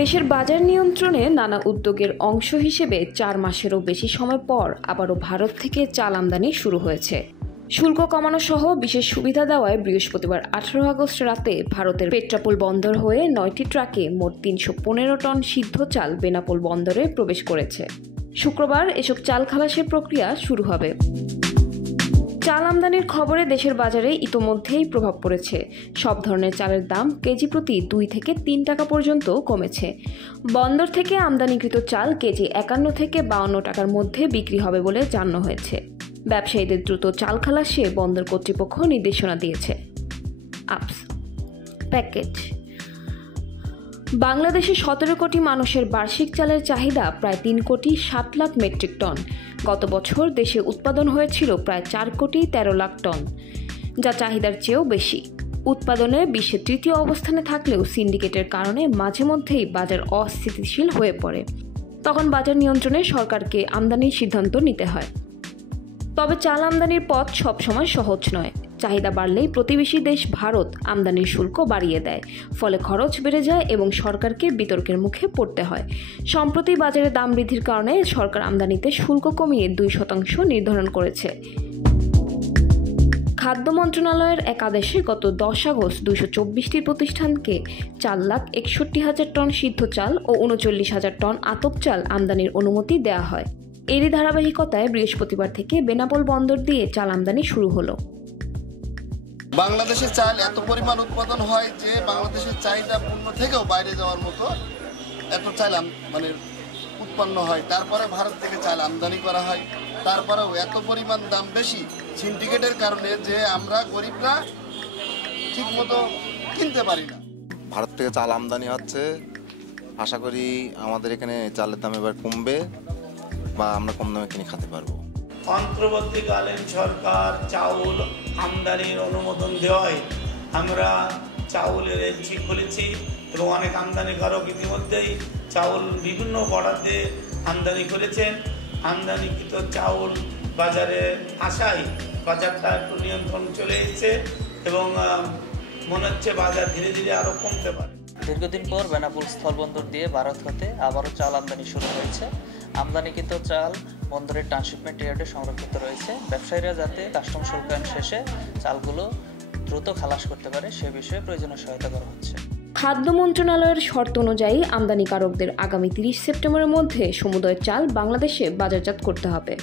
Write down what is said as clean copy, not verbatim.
দেশের বাজার নিয়ন্ত্রণে নানা উদ্যোগের অংশ হিসেবে 4 মাসেরও বেশি সময় পর আবারও ভারত থেকে চাল আমদানি শুরু হয়েছে। শুল্ক কমানো সহ বিশেষ সুবিধা দেওয়ায় বৃহস্পতিবার 18 আগস্ট রাতে ভারতের পেট্রাপোল বন্দর হয়ে 9টি ট্রাকে মোট 315 টন সিদ্ধ চাল বেনাপোল বন্দরে প্রবেশ করেছে। শুক্রবার এসব চাল খালাসের প্রক্রিয়া শুরু হবে। চাল আমদানির খবরে দেশের বাজারে ইতোমধ্যেই প্রভাব পড়েছে। সব ধরনের চালের দাম কেজি প্রতি 2 থেকে 3 টাকা পর্যন্ত কমেছে। বন্দর থেকে আমদানিকৃত চাল কেজি 51 থেকে 52 টাকার মধ্যে বিক্রি হবে বলে জানানো হয়েছে। ব্যবসায়ীদের দ্রুত চাল খালাসে বন্দর কর্তৃপক্ষ নির্দেশনা দিয়েছে। আপস প্যাকেজ বাংলাদেশে 17 কোটি মানুষের বার্ষিক চালের চাহিদা প্রায় 3 কোটি 7 লাখ মেট্রিক টন। গত বছর দেশে উৎপাদন হয়েছিল প্রায় 4 কোটি 13 লাখ টন, যা চাহিদার চেয়েও বেশি। উৎপাদনে বিশ্বের তৃতীয় অবস্থানে থাকলেও সিন্ডিকেটের কারণে মাঝে মধ্যেই বাজার অস্থিতিশীল হয়ে পড়ে। তখন বাজার নিয়ন্ত্রণে সরকারকে আমদানির সিদ্ধান্ত নিতে হয়। তবে চাল আমদানির পথ সবসময় সহজ নয়। চাহিদা বাড়লেই প্রতিবেশী দেশ ভারত আমদানির শুল্ক বাড়িয়ে দেয়, ফলে খরচ বেড়ে যায় এবং সরকারকে বিতর্কের মুখে পড়তে হয়। সম্প্রতি বাজারে দাম বৃদ্ধির কারণে সরকার আমদানিতে শুল্ক কমিয়ে 2% নির্ধারণ করেছে। খাদ্য মন্ত্রণালয়ের এক আদেশে গত 10 আগস্ট 224টি প্রতিষ্ঠানকে 4,61,000 টন সিদ্ধ চাল ও 39,000 টন আতপ চাল আমদানির অনুমতি দেওয়া হয়। এরই ধারাবাহিকতায় বৃহস্পতিবার থেকে বেনাপোল বন্দর দিয়ে চাল আমদানি শুরু হলো। বাংলাদেশের চাল এত পরিমাণ উৎপাদন হয় যে বাংলাদেশের চাহিদা পূর্ণ থেকেও বাইরে যাওয়ার মতো এত চাল উৎপন্ন হয়। তারপরে ভারত থেকে চাল আমদানি করা হয়, তারপরেও এত পরিমাণ দাম বেশি সিন্ডিকেটের কারণে যে আমরা গরিবরা ঠিকমতো কিনতে পারি না। ভারত থেকে চাল আমদানি হচ্ছে, আশা করি আমাদের এখানে চালের দাম এবার কমবে বা আমরা কম দামে কিনে খেতে পারবো। অন্তর্বর্তীকালীন সরকার চাউল আমদানির অনুমোদন দেওয়ায় আমরা চাউলের এলচি খুলেছি এবং অনেক আমদানিকারক ইতিমধ্যেই চাউল বিভিন্ন বর্ডারে আমদানি করেছেন। আমদানিকৃত চাউল বাজারে আসায় বাজারটা একটু নিয়ন্ত্রণ চলে এসেছে এবং মনে হচ্ছে বাজার ধীরে ধীরে আরও কমতে পারে। দীর্ঘদিন পর বেনাপোল স্থলবন্দর দিয়ে ভারত হতে আবারও চাল আমদানি শুরু হয়েছে। আমদানিকৃত চাল বন্দরের ট্রান্সশিপমেন্ট ইয়ার্ডে সংরক্ষিত রয়েছে। ব্যবসায়ীরা যাতে কাস্টম শুল্কায়ন শেষে চালগুলো দ্রুত খালাস করতে পারে সে বিষয়ে প্রয়োজনীয় সহায়তা করা হচ্ছে। খাদ্য মন্ত্রণালয়ের শর্ত অনুযায়ী আমদানিকারকদের আগামী 30 সেপ্টেম্বরের মধ্যে সমুদয় চাল বাংলাদেশে বাজারজাত করতে হবে।